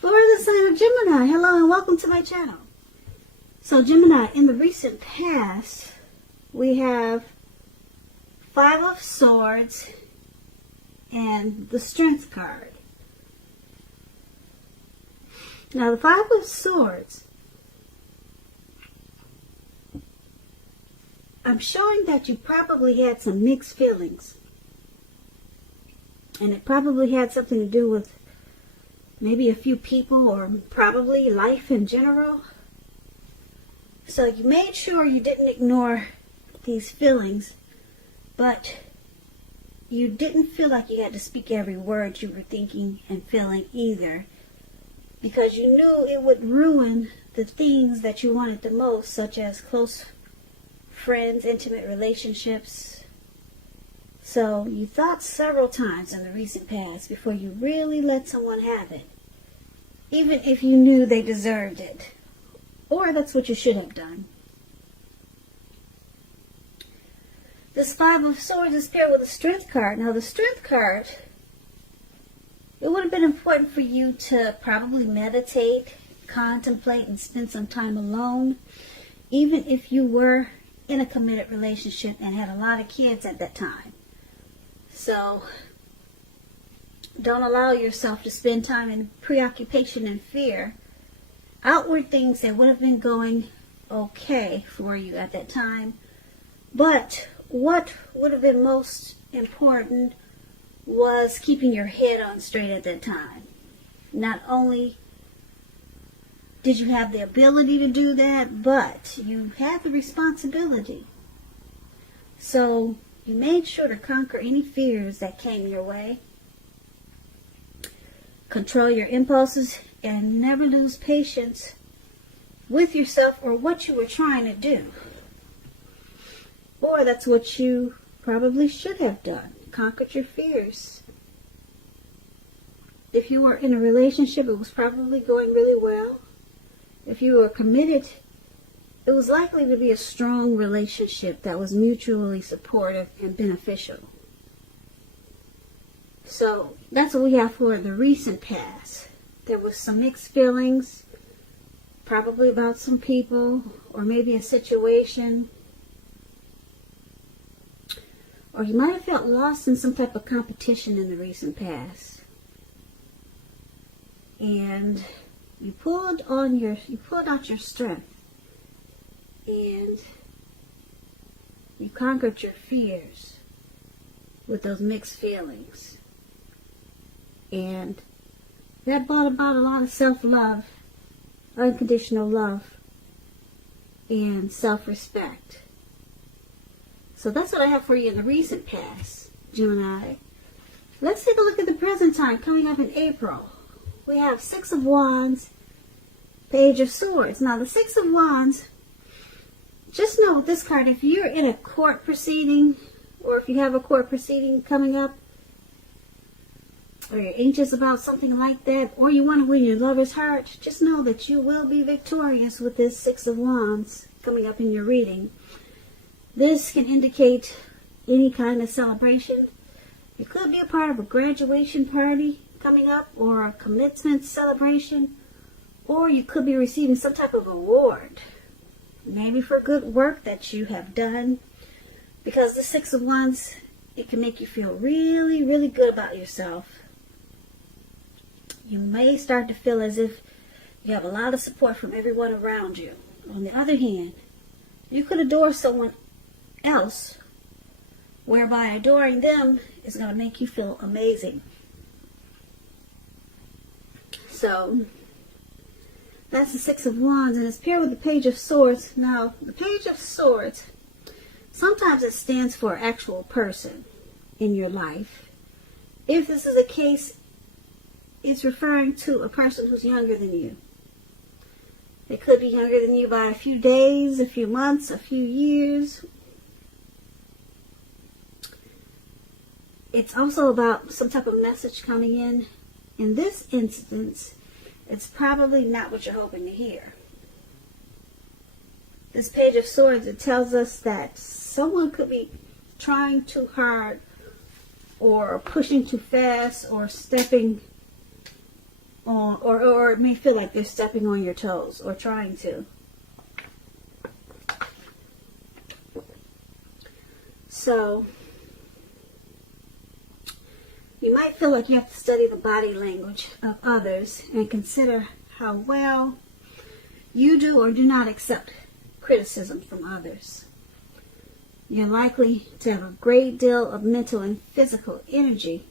For the sign of Gemini, hello and welcome to my channel. So Gemini, in the recent past, we have Five of Swords and the Strength card. Now the Five of Swords, I'm showing that you probably had some mixed feelings. And it probably had something to do with maybe a few people or probably life in general. So you made sure you didn't ignore these feelings, but you didn't feel like you had to speak every word you were thinking and feeling either, because you knew it would ruin the things that you wanted the most, such as close friends, intimate relationships. So you thought several times in the recent past before you really let someone have it, even if you knew they deserved it, or that's what you should have done. This Five of Swords is paired with a Strength card. Now the Strength card, it would have been important for you to probably meditate, contemplate, and spend some time alone, even if you were in a committed relationship and had a lot of kids at that time. So don't allow yourself to spend time in preoccupation and fear. Outward things that would have been going okay for you at that time. But what would have been most important was keeping your head on straight at that time. Not only did you have the ability to do that, but you had the responsibility. So you made sure to conquer any fears that came your way. Control your impulses and never lose patience with yourself or what you were trying to do. Or that's what you probably should have done. Conquered your fears. If you were in a relationship, it was probably going really well. If you were committed, it was likely to be a strong relationship that was mutually supportive and beneficial. So that's what we have for the recent past. There was some mixed feelings, probably about some people, or maybe a situation. Or you might have felt lost in some type of competition in the recent past. And you pulled out your strength. And you conquered your fears with those mixed feelings. And that brought about a lot of self-love, unconditional love, and self-respect. So that's what I have for you in the recent past, Gemini. Let's take a look at the present time coming up in April. We have Six of Wands, Page of Swords. Now the Six of Wands, just know with this card, if you're in a court proceeding, or if you have a court proceeding coming up, or you're anxious about something like that, or you want to win your lover's heart, just know that you will be victorious with this Six of Wands coming up in your reading. This can indicate any kind of celebration. It could be a part of a graduation party coming up, or a commencement celebration, or you could be receiving some type of award. Maybe for good work that you have done. Because the Six of Wands, it can make you feel really, really good about yourself. You may start to feel as if you have a lot of support from everyone around you. On the other hand, you could adore someone else, whereby adoring them is going to make you feel amazing. So that's the Six of Wands, and it's paired with the Page of Swords. Now, the Page of Swords, sometimes it stands for an actual person in your life. If this is the case, it's referring to a person who's younger than you. They could be younger than you by a few days, a few months, a few years. It's also about some type of message coming in. In this instance, it's probably not what you're hoping to hear. This Page of Swords, it tells us that someone could be trying too hard, or pushing too fast, or stepping or it may feel like they're stepping on your toes or trying to. So you might feel like you have to study the body language of others and consider how well you do or do not accept criticism from others. You're likely to have a great deal of mental and physical energy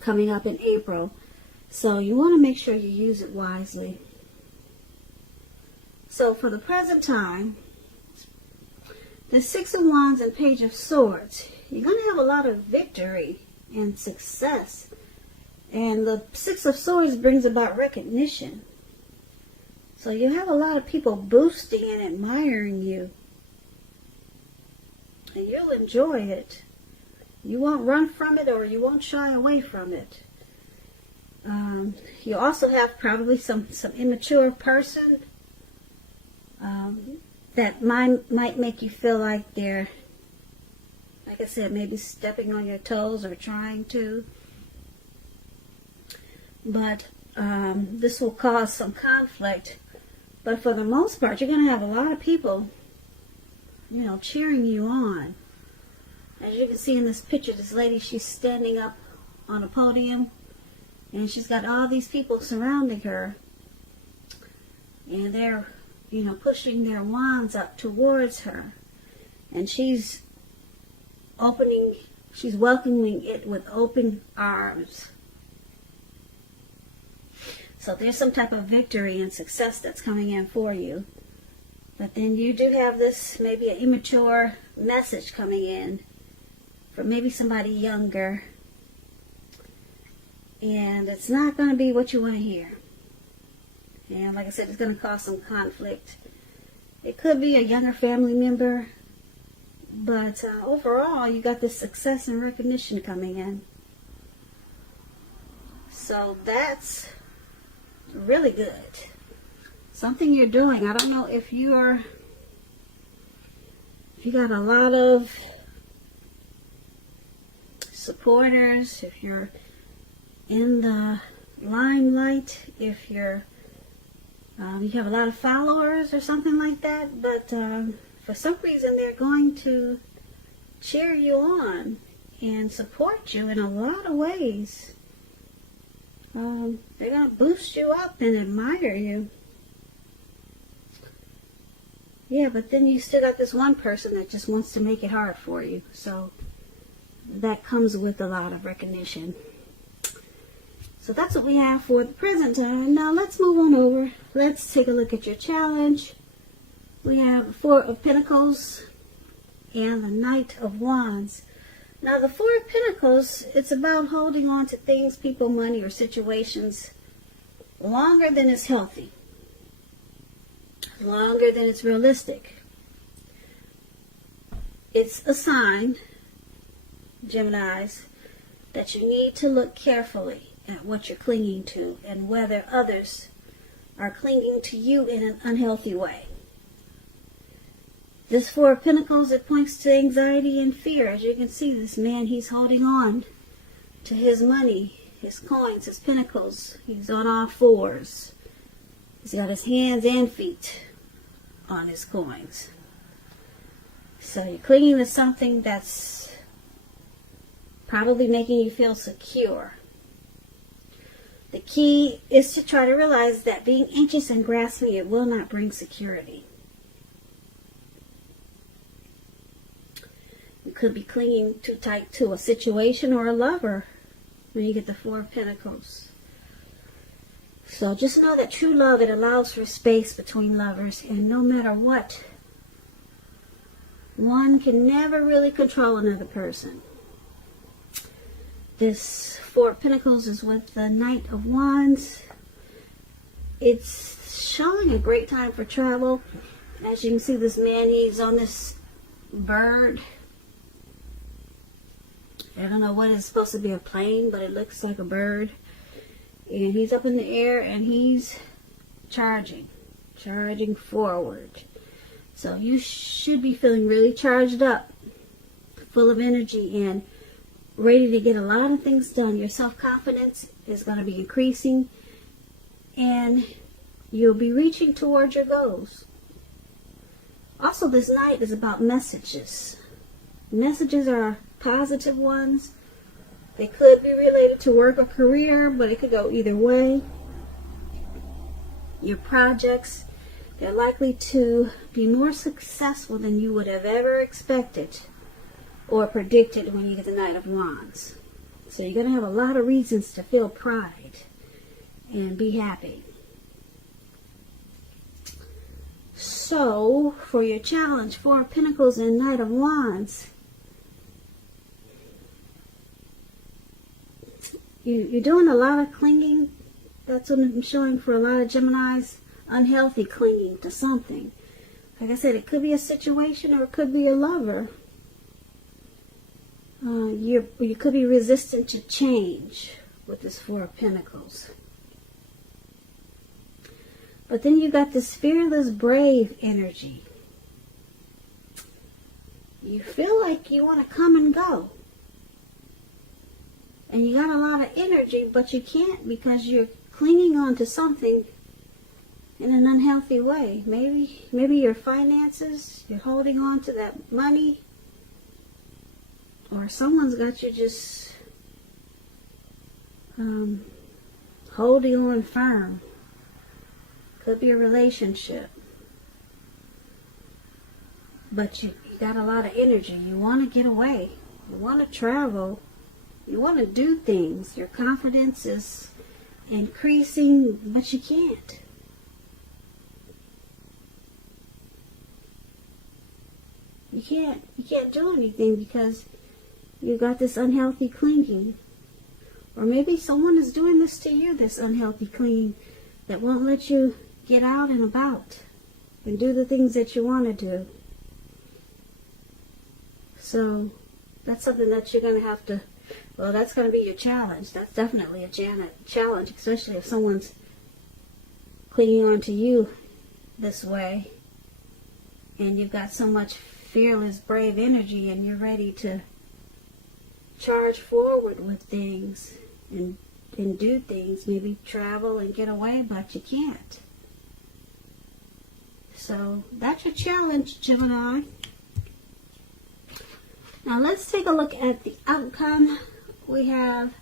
coming up in April, so you want to make sure you use it wisely. So for the present time, the Six of Wands and Page of Swords, you're going to have a lot of victory and success. And the Six of Swords brings about recognition. So you have a lot of people boosting and admiring you. And you'll enjoy it. You won't run from it, or you won't shy away from it. You also have probably some immature person that might make you feel like they're, like I said, maybe stepping on your toes or trying to. But this will cause some conflict. But for the most part, you're going to have a lot of people, cheering you on. As you can see in this picture, this lady, she's standing up on a podium, and she's got all these people surrounding her, and they're, pushing their wands up towards her, and she's welcoming it with open arms. So there's some type of victory and success that's coming in for you. But then you do have this, maybe an immature message coming in from maybe somebody younger. And it's not going to be what you want to hear. And like I said, it's going to cause some conflict. It could be a younger family member. But overall, you got this success and recognition coming in. So that's really good. Something you're doing. I don't know if you got a lot of supporters, if you're in the limelight, if you have a lot of followers or something like that, but for some reason they're going to cheer you on and support you in a lot of ways. They're going to boost you up and admire you. Yeah, but then you still got this one person that just wants to make it hard for you. So that comes with a lot of recognition. So that's what we have for the present time. Now let's move on over. Let's take a look at your challenge. We have the Four of Pentacles and the Knight of Wands. Now the Four of Pentacles, it's about holding on to things, people, money, or situations longer than is healthy. Longer than it's realistic. It's a sign, Geminis, that you need to look carefully at what you're clinging to and whether others are clinging to you in an unhealthy way. This Four of Pentacles, it points to anxiety and fear. As you can see, this man, he's holding on to his money, his coins, his pentacles. He's on all fours. He's got his hands and feet on his coins. So you're clinging to something that's probably making you feel secure. The key is to try to realize that being anxious and grasping it will not bring security. You could be clinging too tight to a situation or a lover when you get the Four of Pentacles. So just know that true love, it allows for space between lovers, and no matter what, one can never really control another person. This Four of Pentacles is with the Knight of Wands. It's showing a great time for travel. As you can see, this man, he's on this bird. I don't know what it's supposed to be, a plane, but it looks like a bird. And he's up in the air and he's charging forward. So you should be feeling really charged up, full of energy, and ready to get a lot of things done. Your self-confidence is going to be increasing, and you'll be reaching towards your goals. Also, this night is about messages. Messages are positive ones. They could be related to work or career, but it could go either way. Your projects, they're likely to be more successful than you would have ever expected or predicted when you get the Knight of Wands. So you're going to have a lot of reasons to feel pride and be happy. So, for your challenge, Four of Pentacles and Knight of Wands, you're doing a lot of clinging. That's what I'm showing for a lot of Geminis. Unhealthy clinging to something. Like I said, it could be a situation or it could be a lover. You could be resistant to change with this Four of Pentacles. But then you got this fearless, brave energy. You feel like you want to come and go. And you got a lot of energy, but you can't because you're clinging on to something in an unhealthy way. Maybe your finances, you're holding on to that money. Or someone's got you just holding on firm. Could be a relationship. But you got a lot of energy. You want to get away. You want to travel. You want to do things. Your confidence is increasing, but you can't. You can't do anything because you got this unhealthy clinging. Or maybe someone is doing this to you, this unhealthy clinging, that won't let you get out and about and do the things that you want to do. So that's something that you're going to have to, well, that's going to be your challenge. That's definitely a challenge, especially if someone's clinging on to you this way and you've got so much fearless, brave energy and you're ready to charge forward with things and do things, maybe travel and get away, but you can't. So that's your challenge, Gemini. Now let's take a look at the outcome. We have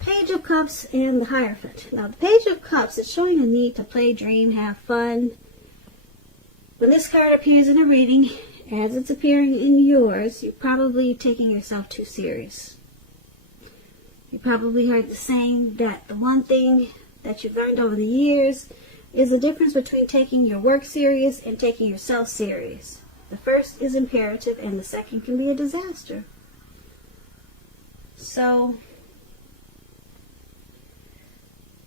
Page of Cups and the Hierophant. Now the Page of Cups is showing a need to play, dream, have fun. When this card appears in a reading, as it's appearing in yours, you're probably taking yourself too serious. You probably heard the saying that the one thing that you've learned over the years is the difference between taking your work serious and taking yourself serious. The first is imperative and the second can be a disaster. So,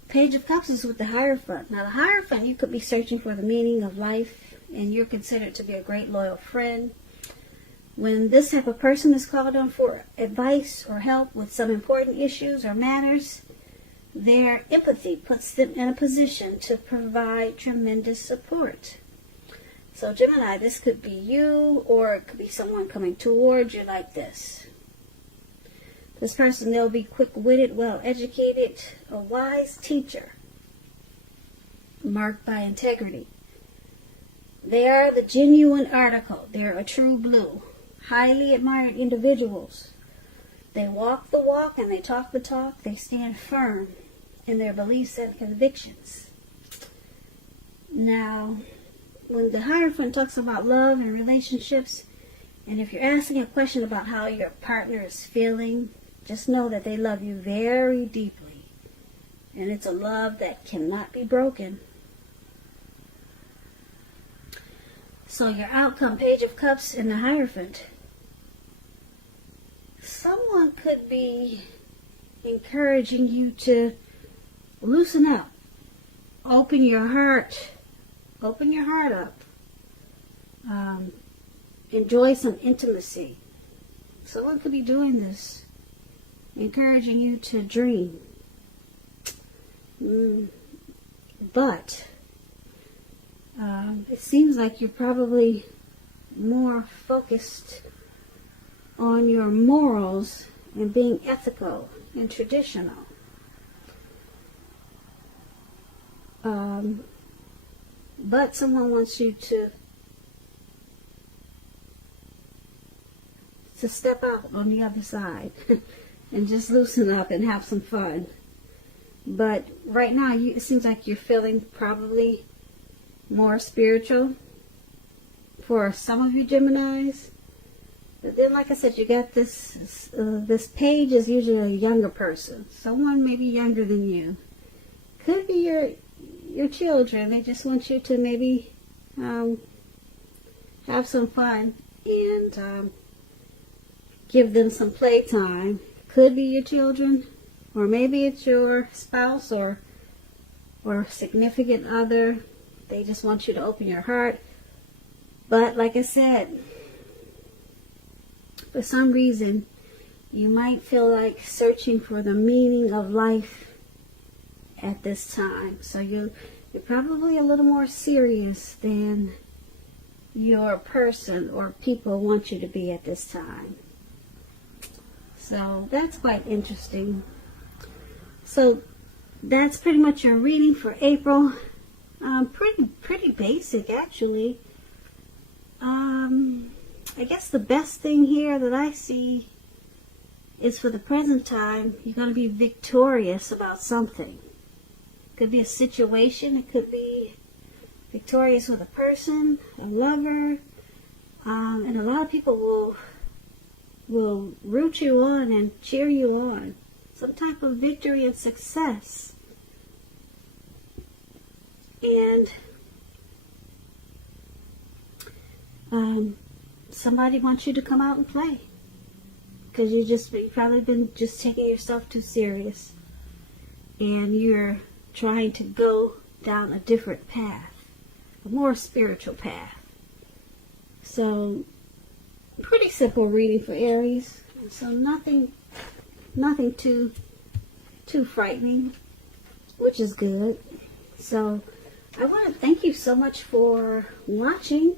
Page of Cups is with the Hierophant. Now the Hierophant, you could be searching for the meaning of life and you're considered to be a great loyal friend. When this type of person is called on for advice or help with some important issues or matters, their empathy puts them in a position to provide tremendous support. So Gemini, this could be you or it could be someone coming towards you like this. This person, they'll be quick-witted, well-educated, a wise teacher, marked by integrity. They are the genuine article. They're a true blue. Highly admired individuals. They walk the walk and they talk the talk. They stand firm in their beliefs and convictions. Now, when the Hierophant talks about love and relationships, and if you're asking a question about how your partner is feeling, just know that they love you very deeply. And it's a love that cannot be broken. So your outcome, Page of Cups and the Hierophant. Someone could be encouraging you to loosen up. Open your heart up. Enjoy some intimacy. Someone could be doing this, encouraging you to dream. But it seems like you're probably more focused on your morals and being ethical and traditional. But someone wants you to step out on the other side and just loosen up and have some fun. But right now, it seems like you're feeling probably more spiritual for some of you Geminis. But then, like I said, you got this page is usually a younger person, someone maybe younger than you. Could be your children. They just want you to maybe have some fun and give them some playtime. Could be your children, or maybe it's your spouse or significant other. They just want you to open your heart. But like I said, for some reason, you might feel like searching for the meaning of life at this time. So you're probably a little more serious than your person or people want you to be at this time. So that's quite interesting. So that's pretty much your reading for April. Pretty basic, actually. I guess the best thing here that I see is, for the present time, you're going to be victorious about something. It could be a situation. It could be victorious with a person, a lover, and a lot of people will root you on and cheer you on. Some type of victory and success. And somebody wants you to come out and play, because you've probably been just taking yourself too serious, and you're trying to go down a different path, a more spiritual path. So pretty simple reading for Aries. So nothing too frightening, which is good. So I want to thank you so much for watching.